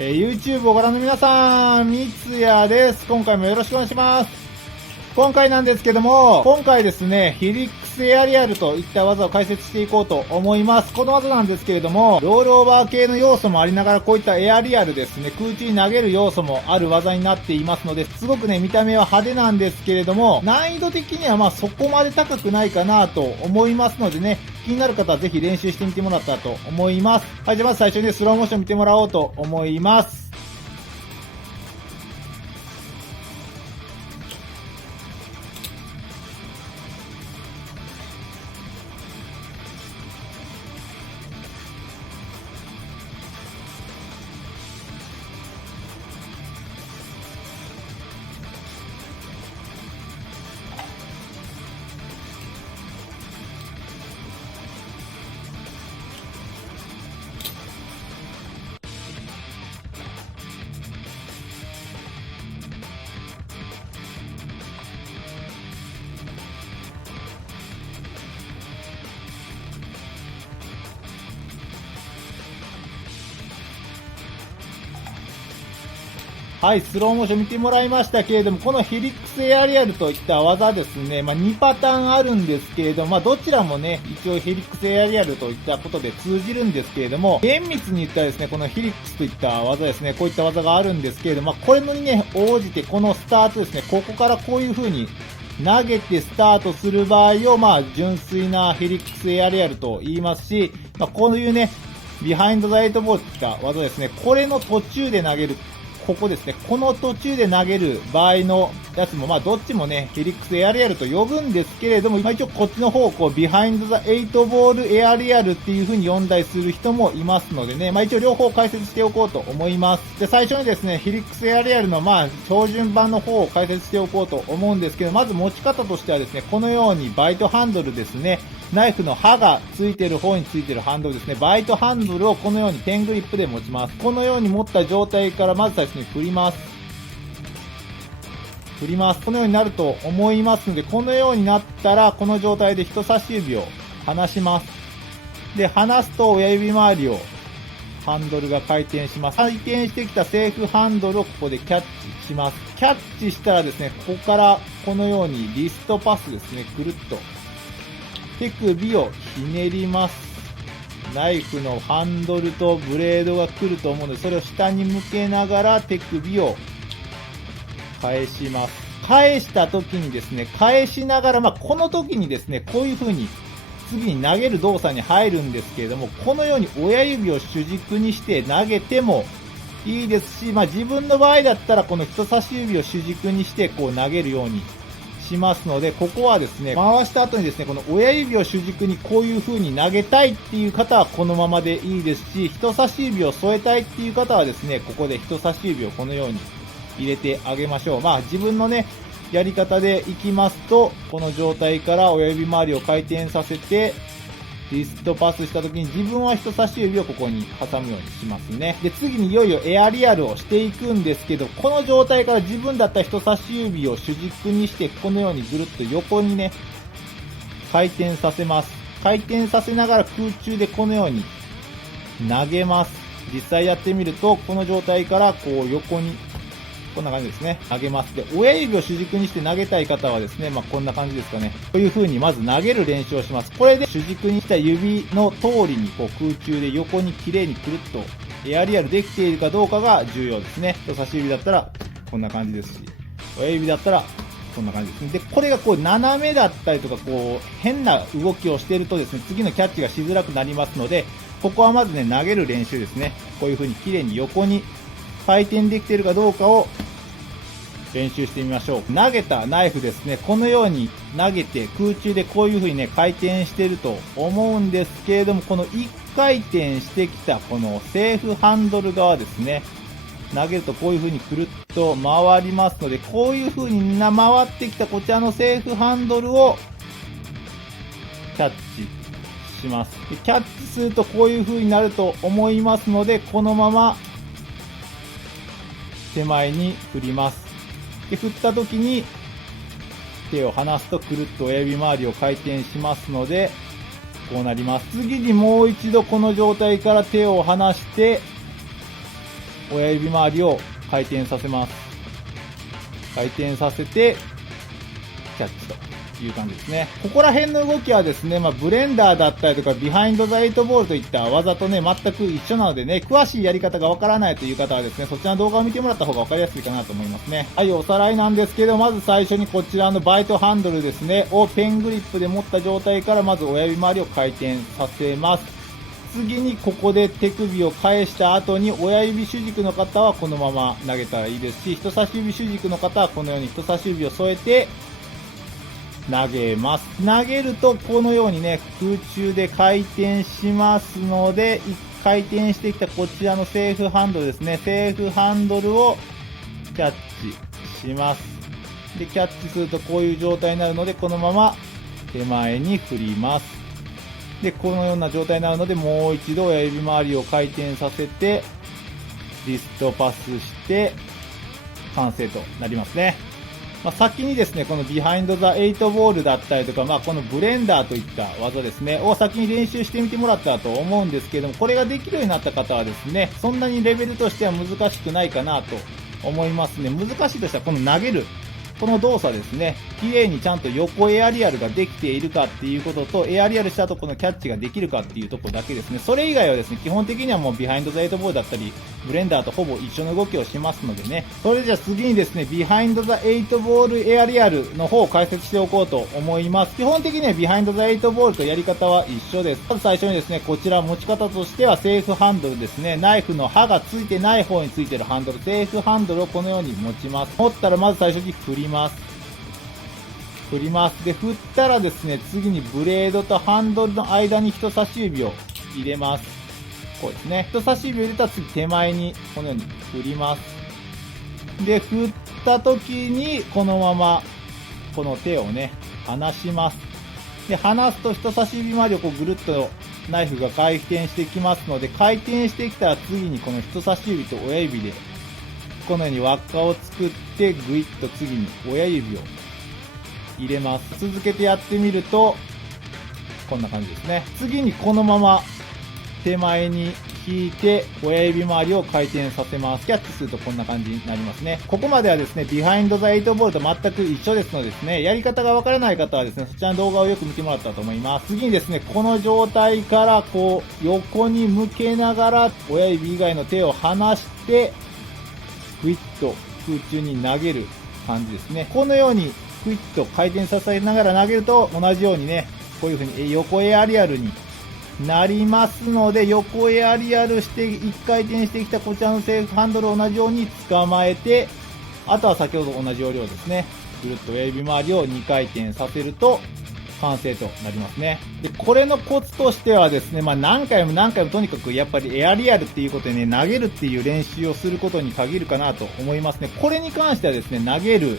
YouTube をご覧の皆さん、三ツ矢です。今回もよろしくお願いします。今回なんですけども、今回ですね、ヒリックスエアリアルといった技を解説していこうと思います。この技なんですけれども、ロールオーバー系の要素もありながら、こういったエアリアルですね、空中に投げる要素もある技になっていますので、すごくね、見た目は派手なんですけれども、難易度的にはそこまで高くないかなと思いますのでね、気になる方はぜひ練習してみてもらったらと思います。はい、じゃあまず最初にスローモーション見てもらおうと思います。はい、スローモーション見てもらいましたけれども、このヒリックスエアリアルといった技ですね、2パターンあるんですけれども、どちらもね、一応ヒリックスエアリアルといったことで通じるんですけれども、厳密に言ったらですね、このヒリックスといった技ですね、こういった技があるんですけれども、これのにね、応じてこのスタートですね、ここからこういう風に投げてスタートする場合を、純粋なヒリックスエアリアルと言いますし、こういうね、ビハインドザエイトボールといった技ですね、これの途中で投げる。ここですね。この途中で投げる場合のやつも、どっちもね、ヒリックスエアリアルと呼ぶんですけれども、一応こっちの方をビハインドザエイトボールエアリアルっていう風に呼んだりする人もいますのでね、一応両方解説しておこうと思います。で、最初にですね、ヒリックスエアリアルの標準版の方を解説しておこうと思うんですけど、まず持ち方としてはですね、このようにバイトハンドルですね、ナイフの刃がついてる方についてるハンドルですね。バイトハンドルをこのようにペングリップで持ちます。このように持った状態からまず最初に振ります。振ります。このようになると思いますので、このようになったら、この状態で人差し指を離します。で、離すと親指周りをハンドルが回転します。回転してきたセーフハンドルをここでキャッチします。キャッチしたらですね、ここからこのようにリストパスですね、くるっと。手首をひねります。ナイフのハンドルとブレードが来ると思うので、それを下に向けながら手首を返します。返した時にですね、返しながら、この時にですね、こういう風に次に投げる動作に入るんですけれども、このように親指を主軸にして投げてもいいですし、自分の場合だったらこの人差し指を主軸にしてこう投げるようにしますので、ここはですね、回した後にですね、この親指を主軸にこういう風に投げたいっていう方はこのままでいいですし、人差し指を添えたいっていう方はですね、ここで人差し指をこのように入れてあげましょう。自分のね、やり方でいきますと、この状態から親指周りを回転させて、リストパスした時に自分は人差し指をここに挟むようにしますね。で、次にいよいよエアリアルをしていくんですけど、この状態から自分だったら人差し指を主軸にして、このようにぐるっと横にね、回転させます。回転させながら空中でこのように投げます。実際やってみると、この状態からこう横に、こんな感じですね。投げます。で、親指を主軸にして投げたい方はですね、こんな感じですかね。こういう風にまず投げる練習をします。これで主軸にした指の通りにこう空中で横に綺麗にくるっとエアリアルできているかどうかが重要ですね。人差し指だったらこんな感じですし、親指だったらこんな感じですね。で、これがこう斜めだったりとかこう変な動きをしているとですね、次のキャッチがしづらくなりますので、ここはまずね、投げる練習ですね。こういう風に綺麗に横に回転できているかどうかを練習してみましょう。投げたナイフですね、このように投げて空中でこういう風にね、回転していると思うんですけれども、この1回転してきたこのセーフハンドル側ですね、投げるとこういう風にくるっと回りますので、こういう風に回ってきたこちらのセーフハンドルをキャッチします。でキャッチするとこういう風になると思いますので、このまま手前に振ります。で、振った時に手を離すとくるっと親指周りを回転しますので、こうなります。次にもう一度この状態から手を離して、親指周りを回転させます。回転させて、キャッチという感じですね。ここら辺の動きはですね、ブレンダーだったりとか、ビハインドザ8ボールといった技とね、全く一緒なのでね、詳しいやり方がわからないという方はですね、そちらの動画を見てもらった方がわかりやすいかなと思いますね。はい、おさらいなんですけど、まず最初にこちらのバイトハンドルですね、をペングリップで持った状態から、まず親指周りを回転させます。次にここで手首を返した後に親指主軸の方はこのまま投げたらいいですし、人差し指主軸の方はこのように人差し指を添えて投げます。投げるとこのようにね、空中で回転しますので、回転してきたこちらのセーフハンドルですね、セーフハンドルをキャッチします。で、キャッチするとこういう状態になるので、このまま手前に振ります。で、このような状態になるので、もう一度親指周りを回転させて、リストパスして、完成となりますね。先にですね、このビハインドザ8ボールだったりとか、このブレンダーといった技ですね、を先に練習してみてもらったと思うんですけども、これができるようになった方はですね、そんなにレベルとしては難しくないかなと思いますね。難しいとしたら、この投げる。この動作ですね、綺麗にちゃんと横エアリアルができているかっていうことと、エアリアルした後このキャッチができるかっていうところだけですね。それ以外はですね、基本的にはもうビハインドザ8ボールだったり、ブレンダーとほぼ一緒の動きをしますのでね。それじゃあ次にですね、ビハインドザ8ボールエアリアルの方を解説しておこうと思います。基本的にはビハインドザ8ボールとやり方は一緒です。まず最初にですね、こちら持ち方としてはセーフハンドルですね。ナイフの刃がついてない方についてるハンドル、セーフハンドルをこのように持ちます。持ったらまず最初に振ります。振ります。で、振ったらですね、次にブレードとハンドルの間に人差し指を入れます。こうですね。人差し指を入れたら次手前にこのように振ります。で、振った時にこのままこの手をね、離します。で、離すと人差し指周りをこうぐるっとナイフが回転してきますので、回転してきたら次にこの人差し指と親指でこのように輪っかを作ってぐいっと次に親指を入れます。続けてやってみるとこんな感じですね。次にこのまま手前に引いて親指周りを回転させます。キャッチするとこんな感じになりますね。ここまではですね、ビハインドザ8ボールと全く一緒ですのでですね、やり方がわからない方はですね、そちらの動画をよく見てもらったと思います。次にですね、この状態からこう横に向けながら親指以外の手を離してグイッと空中に投げる感じですね。このようにクイッと回転させながら投げると同じようにね、こういう風に横エアリアルになりますので、横エアリアルして1回転してきたこちらのセーフハンドルを同じように捕まえて、あとは先ほど同じ要領ですね、ぐるっと親指周りを2回転させると完成となりますね。で、これのコツとしてはですね、何回もとにかくやっぱりエアリアルっていうことでね、投げるっていう練習をすることに限るかなと思いますね。これに関してはですね、投げる、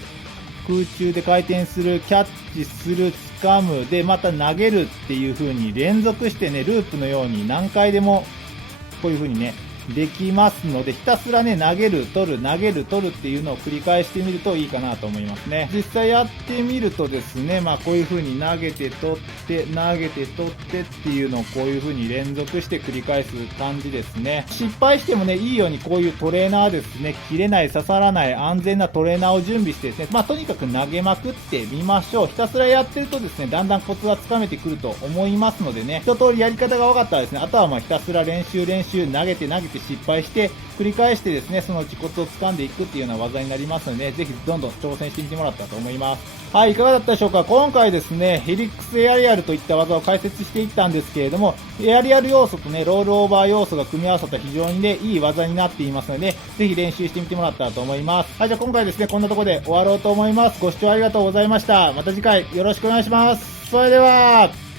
空中で回転する、キャッチする、掴む、で、また投げるっていう風に連続してね、ループのように何回でもこういう風にね、できますので、ひたすらね、投げる、取る、投げる、取るっていうのを繰り返してみるといいかなと思いますね。実際やってみるとですね、こういう風に投げて取って、投げて取ってっていうのをこういう風に連続して繰り返す感じですね。失敗してもね、いいようにこういうトレーナーですね、切れない、刺さらない、安全なトレーナーを準備してですね、とにかく投げまくってみましょう。ひたすらやってるとですね、だんだんコツがつかめてくると思いますのでね、一通りやり方が分かったらですね、あとはひたすら練習、投げて失敗して繰り返してですね、そのうちコツを掴んでいくっていうような技になりますので、ぜひどんどん挑戦してみてもらったらと思います。はい、いかがだったでしょうか。今回ですね、ヘリックスエアリアルといった技を解説していったんですけれども、エアリアル要素とね、ロールオーバー要素が組み合わさった非常にね、いい技になっていますので、ぜひ練習してみてもらったらと思います。はい、じゃあ今回ですね、こんなところで終わろうと思います。ご視聴ありがとうございました。また次回よろしくお願いします。それでは。